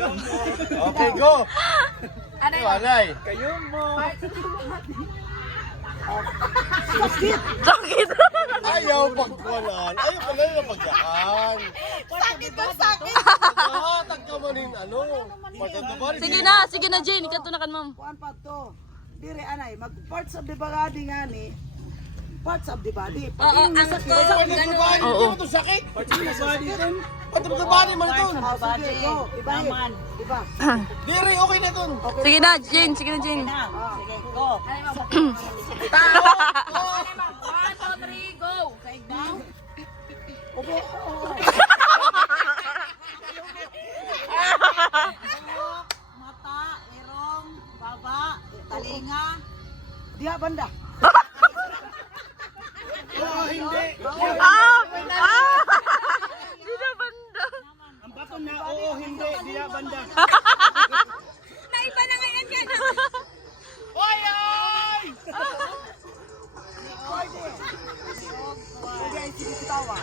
Okay, go! Ano yun? Walay! Kayo mo. Sakit! Ayaw pagkuhanan. Ayaw pala yung pagkaan. Sakit ba sakit? Naghahatag ka man yung ano. Magandabari. Sige na, Jane. Ikatunakan, ma'am. Kuan pa to. Dire anay mag parts of the body nga ni. Parts of the body. Oo, ang masakit. to, Hindi mo ito sakit. Body din. Magandabari man ito. Oh, sige, go. Ibahin. Iba. Dire, okay na ito. Sige na, Jane. Sige na, Jane. Sige, go. One, two, three, go. Saig na. Okay. Oo. Mata, irong, baba, talinga. Diha banda. Oh, hindi. Di na banda. Ang bato na oo, hindi. Diya banda. Naiba na ngayon yan. Oy, oy! Okay, sige tawa.